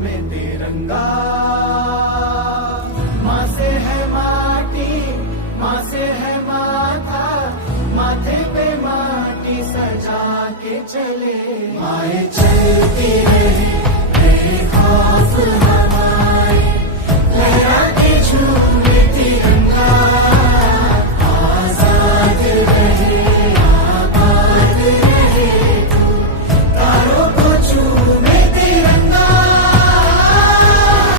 में तिरंगा। माँ से है माटी, माँ से है माथा, माथे पे माटी सजा के चले। आए चलती रहे बेखौफ हवाएं, लहराते झूम